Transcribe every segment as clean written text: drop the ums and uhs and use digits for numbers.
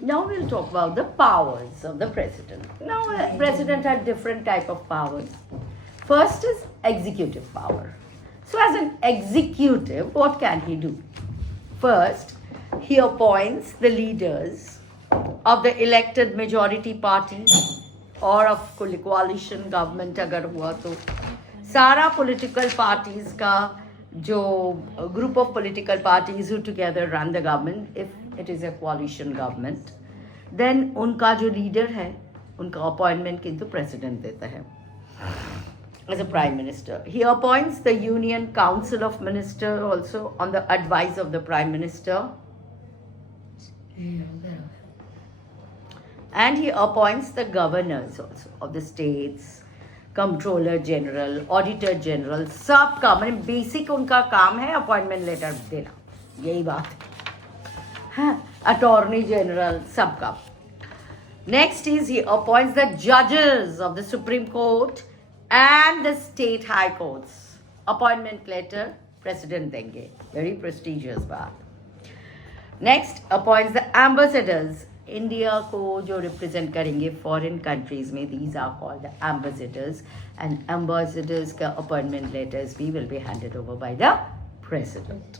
Now we'll talk about the powers of the president. Now, a president had different type of powers. First is executive power. So, as an executive, what can he do? First, he appoints the leaders of the elected majority party or of coalition government अगर हुआ तो सारा political parties का जो group of political parties who together run the government if it is a coalition government then उनका जो leader है उनका appointment किंतु president देता है as a prime minister. He appoints the Union Council of Ministers also on the advice of the prime minister. And he appoints the governors also of the states, comptroller general, auditor general, सब का मतलब basic उनका काम है appointment letter देना, यही बात है, attorney general सब का. Next is he appoints the judges of the Supreme Court and the state high courts. Appointment letter president देंगे, very prestigious बात. Next appoints the ambassadors. India को जो रिप्रेजेंट करेंगे फॉरेन कंट्रीज में these are called the ambassadors and ambassadors का appointment letters भी will be handed over by the president.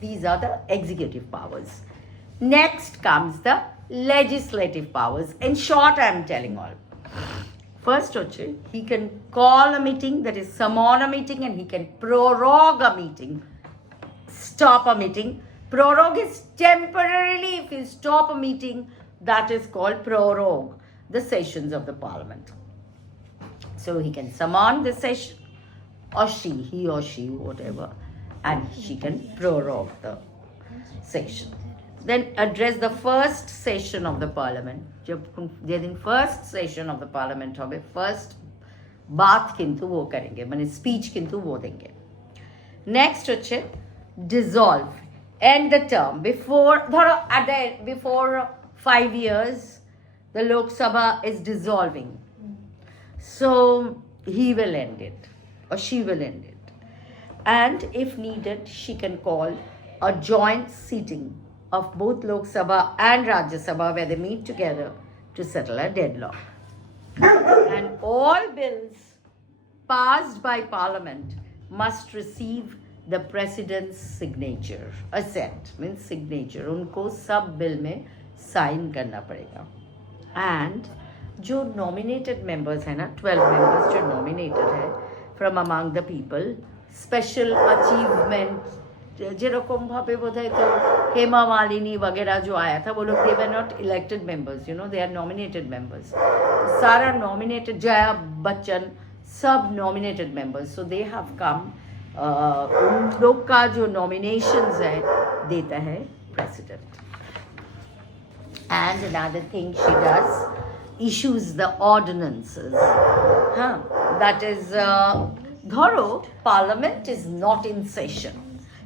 These are the executive powers. Next comes the legislative powers. In short, I am telling all. First, he can call a meeting, that is summon a meeting, and he can prorogue a meeting, stop a meeting. Prorogue is temporarily, if you stop a meeting, that is called prorogue, the sessions of the parliament. So he can summon the session, or he or she, whatever, and she can prorogue the session. Then address the first session of the parliament. जब first session of the parliament होगे, first बात किंतु वो करेंगे, माने speech किंतु वो देंगे. Next dissolve. End the term before 5 years the Lok Sabha is dissolving, so he will end it or she will end it, and if needed she can call a joint sitting of both Lok Sabha and Rajya Sabha where they meet together to settle a deadlock. And all bills passed by parliament must receive the president's signature. Assent means signature. उनको सब bill में sign करना पड़ेगा. And जो nominated members है ना, 12 members जो nominated है from among the people, special achievement जेरकम भावे बोधाय तो हेमा मालिनी वगैरह जो आया था वो लोग they were not elected members, you know, they are nominated members. सारा nominated, जया बच्चन सब nominated members, so they have come. उन लोग का जो nominations है देता है president. And another thing she does, issues the ordinances. That is, धरो parliament is not in session.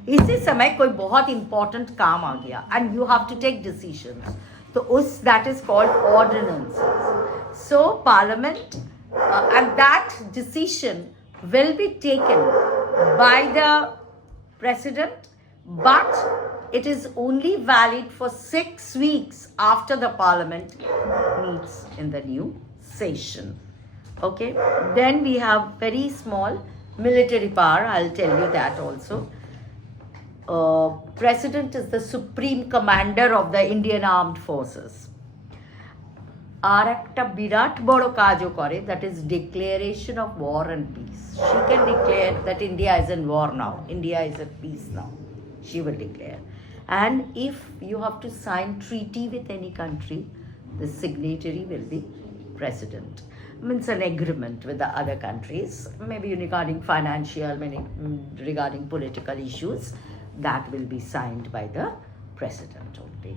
इसी समय कोई बहुत important काम आ गया and you have to take decisions. तो उस that is called ordinances. So parliament and that decision will be taken by the president, but it is only valid for 6 weeks after the parliament meets in the new session. Okay, then we have very small military power. I'll tell you that also. President is the supreme commander of the Indian Armed Forces. আর একটা বিরাট বড় কাজও করে, that is declaration of war and peace. She can declare that India is in war now, India is at peace now. She will declare. And if you have to sign treaty with any country, the signatory will be president. Means an agreement with the other countries, maybe regarding financial, regarding political issues, that will be signed by the president only.